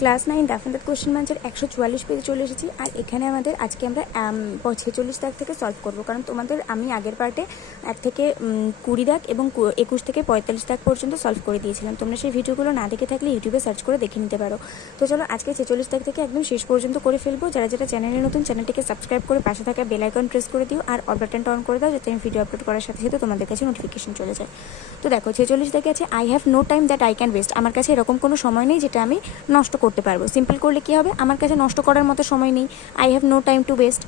Class 9 Duff and ডাট question ব্যাংকের 144 পেজে চলে এসেছি। আর এখানে আমাদের আজকে আমরা 46 দাগ থেকে সলভ করব, কারণ তোমাদের আমি আগের পার্টে 1 থেকে 20 দাগ এবং 21 থেকে 45 দাগ পর্যন্ত সলভ করে দিয়েছিলাম। তোমরা সেই ভিডিওগুলো না দেখে থাকলে ইউটিউবে সার্চ করে দেখে নিতে পারো। তো চলো আজকে 46 দাগ থেকে একদম শেষ পর্যন্ত করে ফেলবো। যারা যারা চ্যানেলে নতুন, চ্যানেলটিকে সাবস্ক্রাইব করে পাশে থাকা বেল আইকন প্রেস করে দিও আর অল বাটনটা অন করে দাও, যাতে আমি ভিডিও আপলোড করার সাথে সাথে তোমাদের কাছে নোটিফিকেশন চলে যায়। তো দেখো 46 দাগে আছে I have no time that I can waste. আমার কাছে এরকম কোনো সময় নেই যেটা আমি নষ্ট করতে পারবো। সিম্পল করলে কি হবে, আমার কাছে নষ্ট করার মতো সময় নেই। I have no time to waste.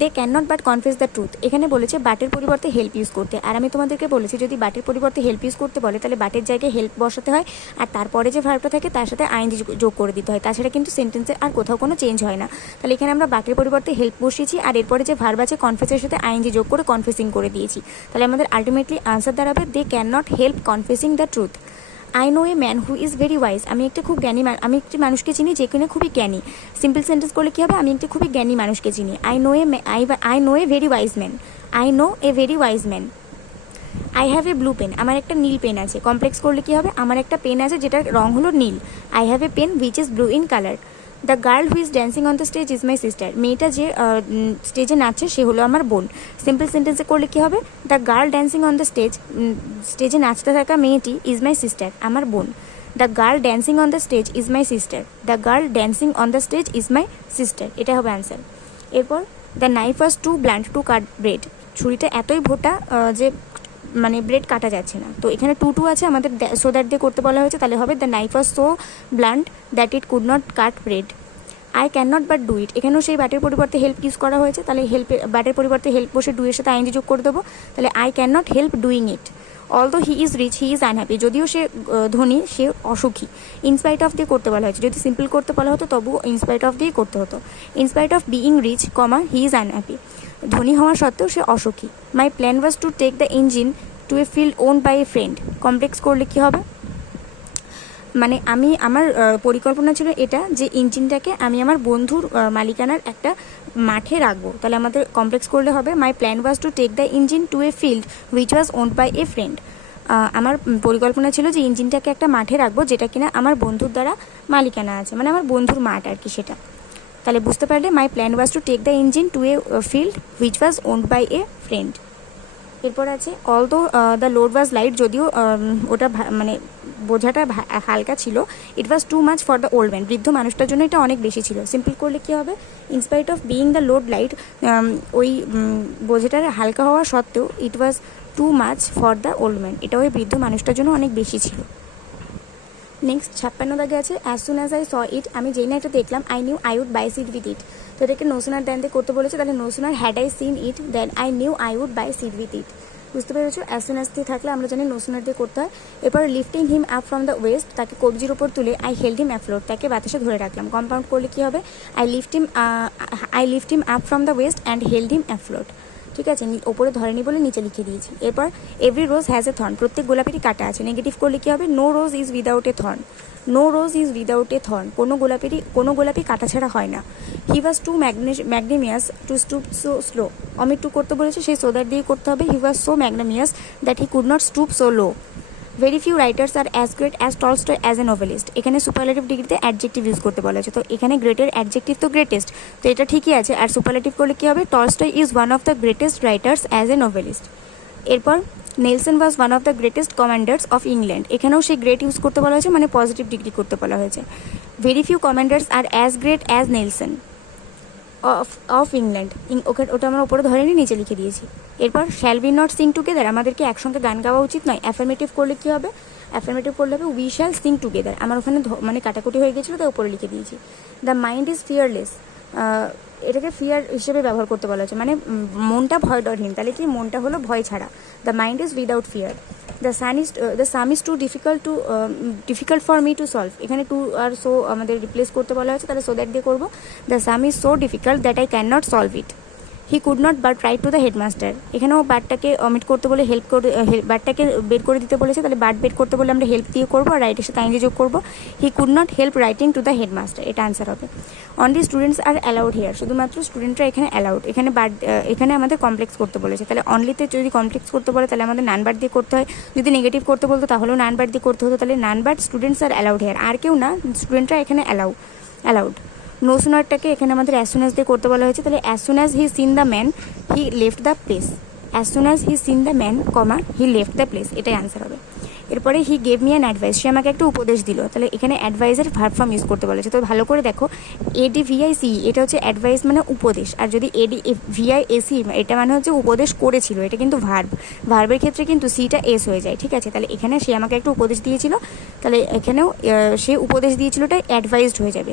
They can not but confess the truth. এখানে বলেছে বাটের পরিবর্তে হেল্প ইউজ করতে। আর আমি তোমাদেরকে বলেছি যদি বাটের পরিবর্তে হেল্প ইউজ করতে বলে তাহলে বাটের জায়গায় হেল্প বসাতে হয়, আর তারপরে যে ভার্বটা থাকে তার সাথে আইএনজি যোগ করে দিতে হয়। তাছাড়া কিন্তু সেন্টেন্সের আর কোথাও কোনো চেঞ্জ হয় না। তাহলে এখানে আমরা বাটের পরিবর্তে হেল্প বসিয়েছি, আর এরপরে যে ভার্ব আছে কনফেসের সাথে আইএনজি যোগ করে কনফেসিং করে দিয়েছি। তাহলে আমাদের আলটিমেটলি আনসার দাঁড়াবে they can not help confessing the truth. I know a man who is very wise. আমি একটা খুব জ্ঞানী আমি একটি মানুষকে চিনি যে কিনা খুবই জ্ঞানী। সিম্পল সেন্টেন্স করলে কী হবে, আমি একটি খুবই জ্ঞানী মানুষকে চিনি। I know a very wise man. I know a very wise man. I have a blue pen. আমার একটা নীল পেন আছে। কমপ্লেক্স করলে কী হবে, আমার একটা পেন আছে যেটার রং হলো নীল। I have a pen which is blue in colour. The girl who is dancing on the stage is my sister. মেয়েটা যে স্টেজে নাচছে সে হলো আমার বোন। সিম্পল সেন্টেন্সে করলে কী হবে, the girl dancing on the stage, স্টেজে নাচতে থাকা মেয়েটি ইজ মাই সিস্টার, আমার বোন। The girl dancing on the stage is my sister. The girl dancing on the stage is my sister. এটা হবে অ্যান্সার। এরপর the knife was too blunt to cut bread. ছুরিটা এতই ভোটা যে মানে ব্রেড কাটা যাচ্ছে না। তো এখানে টু আছে, আমাদের সো দ্যাট দিয়ে করতে বলা হয়েছে, তাহলে হবে the knife was so blunt that it could not cut bread. I can not but do it. এখানেও সেই বাটের পরিবর্তে হেল্প ইউজ করা হয়েছে, তাহলে বাটের পরিবর্তে হেল্প বসে ডু এর সাথে আইএনজি যোগ করে দেবো। তাহলে I can not help doing it. Although he is rich he is unhappy. যদিও সে ধনী সে অসুখী। ইনস্পাইট অফ দিয়ে করতে বলা হয়েছে। যদি সিম্পল করতে বলা হতো তবু ইনস্পাইট অফ দিয়েই করতে হতো। In spite of being rich comma he is unhappy. ধনী হওয়া সত্ত্বেও সে অসুখী। My plan was to take the engine to a field own by a friend. Complex করলে কী হবে, মানে আমার পরিকল্পনা ছিল এটা যে ইঞ্জিনটাকে আমি আমার বন্ধুর মালিকানার একটা মাঠে রাখবো। তাহলে আমাদের কমপ্লেক্স করলে হবে my plan was to take the engine to a field which was owned by a friend. আমার পরিকল্পনা ছিল যে ইঞ্জিনটাকে একটা মাঠে রাখবো যেটা কিনা আমার বন্ধুর দ্বারা মালিকানা আছে, মানে আমার বন্ধুর মাঠ আর কি সেটা। তাহলে বুঝতে পারলে my plan was to take the engine to a field which was owned by a friend. এরপর আছে although the load was light. যদিও ওটা মানে বোঝাটা হালকা ছিল। It was too much for the old man. বৃদ্ধ মানুষটার জন্য এটা অনেক বেশি ছিল। সিম্পল করলে কী হবে, in spite of being the load light, ওই বোঝাটার হালকা হওয়া সত্ত্বেও it was too much for the old man. এটা ওই বৃদ্ধ মানুষটার জন্য অনেক বেশি ছিল। নেক্সট 56 দাগে আছে as soon as I saw it. আমি যেই না এটা দেখলাম I knew I would by sit with it. তো এটাকে নো সুনার দেন দিয়ে করতে বলেছে, তাহলে no sooner had I seen it then I knew I would by sit with it. বুঝতে পেরেছো, অ্যাজ সুন অ্যাজ দিয়ে থাকলে আমরা জানি নো সুনার দিয়ে করতে হয়। এরপর lifting him up from the West, তাকে কবজির ওপর তুলে আই হেল্ড হিম অ্যাফ্লোট, তাকে বাতাসে ধরে রাখলাম। কম্পাউন্ড করলে কী হবে, I lift him up from the waist and held him afloat. ঠিক আছে, ওপরে ধরেনি বলে নিচে লিখে দিয়েছি। এরপর every rose has a thorn, প্রত্যেক গোলাপেরই কাটা আছে। নেগেটিভ করলে কী হবে, no rose is without a thorn. No rose is without a thorn, কোনো গোলাপি কাটা ছাড়া হয় না। He was too magnanimous to stoop slow স্লো। অমিট টু করতে বলেছে, সেই সো দ্যাট দিয়ে করতে হবে। He was so magnanimous that he could not stoop so low. Very few writers are as great as Tolstoy as a novelist. এখানে superlative ডিগ্রিতে adjective use করতে বলা হয়েছে। তো এখানে গ্রেটের অ্যাডজেক্টিভ তো গ্রেটেস্ট, তো এটা ঠিকই আছে। আর সুপারলেটিভ করলে কী হবে, Tolstoy is one of the greatest writers as a novelist. এরপর Nelson was one of the greatest commanders of England. এখানেও সেই গ্রেট ইউজ করতে বলা হয়েছে, মানে পজিটিভ ডিগ্রি করতে বলা হয়েছে। Very few commanders are as great as Nelson of England. ওটা আমরা উপরে ধরেনি, নিচে লিখে দিয়েছি। এরপর shall we not sing together, আমাদেরকে একসঙ্গে গান গাওয়া উচিত নয়। অ্যাফার্মেটিভ করলে কী হবে, অ্যাফার্মেটিভ করলে হবে উই শ্যাল সিং টুগেদার। আমার ওখানে মানে কাটাকুটি হয়ে গেছিলো তাই উপরে লিখে দিয়েছি। দ্য মাইন্ড ইজ ফিয়ারলেস, এটাকে ফিয়ার হিসেবে ব্যবহার করতে বলা হচ্ছে, মানে মনটা ভয় ডরহীন। তাহলে কি, মনটা হলো ভয় ছাড়া। The mind is without fear. The sum is too difficult for me to solve. এখানে টু আর সো আমাদের রিপ্লেস করতে বলা হয়েছে, তাহলে সো দ্যাট দিয়ে করবো। The sum is so difficult that I can not solve it. He could not but write to the headmaster. এখানেও বাটটাকে অমিট করতে বলে বাটটাকে বের করে দিতে বলেছে, তাহলে বাট বের করতে বলে আমরা হেল্প দিয়ে করবো, আর রাইটের সাথে আইনজি যোগ করবো। হি could not help writing to the headmaster, এটা আনসার হবে। Only students are allowed here, শুধুমাত্র স্টুডেন্টরা এখানে অ্যালাউড। এখানে আমাদের কমপ্লেক্স করতে বলেছে, তাহলে অনলিতে যদি কমপ্লেক্স করতে বলে তাহলে আমাদের নান বাট দিয়ে করতে হয়, যদি নেগেটিভ করতে বলতো তাহলেও নান বাট দিয়ে করতে হতো, তাহলে none but students are allowed here, আর কেউ না, স্টুডেন্টরা এখানে অ্যালাউড। নো সুনারটাকে এখানে আমাদের অ্যাজ সুন অ্যাজ দিয়ে করতে বলা হয়েছে, তাহলে as soon as he seen the man he left the place, as soon as he seen the man comma he left the place, এটাই আনসার হবে। এরপরে he gave me an advice, সে আমাকে একটা উপদেশ দিল, তাহলে এখানে অ্যাডভাইসের ভার্ব ফর্ম ইউজ করতে বলেছে। তো ভালো করে দেখো, ADVIC এটা হচ্ছে অ্যাডভাইস মানে উপদেশ, আর যদি ADVIAC এটা মানে হচ্ছে উপদেশ করেছিল, এটা কিন্তু ভার্বের ক্ষেত্রে কিন্তু সিটা এস হয়ে যায়, ঠিক আছে। তাহলে এখানে সে আমাকে একটা উপদেশ দিয়েছিল, তাহলে এখানেও সে উপদেশ দিয়েছিলটা অ্যাডভাইসড হয়ে যাবে,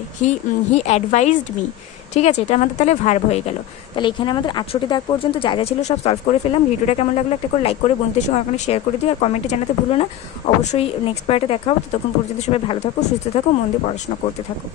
হি অ্যাডভাইসড মি, ঠিক আছে। এটা আমাদের তাহলে ভার্ব হয়ে গেল। তাহলে এখানে আমাদের 68 দাগ পর্যন্ত যা যা ছিল সব সলভ করে ফেললাম। ভিডিওটা কেমন লাগলো একটা করে লাইক করে বন্ধুদের সঙ্গে অনেক শেয়ার করে দিও, আর কমেন্টে জানাতে ভুলো না। অবশ্যই নেক্সট পার্টে দেখা হবে, ততক্ষণ পর্যন্ত সবাই ভালো থাকো, সুস্থ থাকো, মন দিয়ে পড়াশোনা করতে থাকো।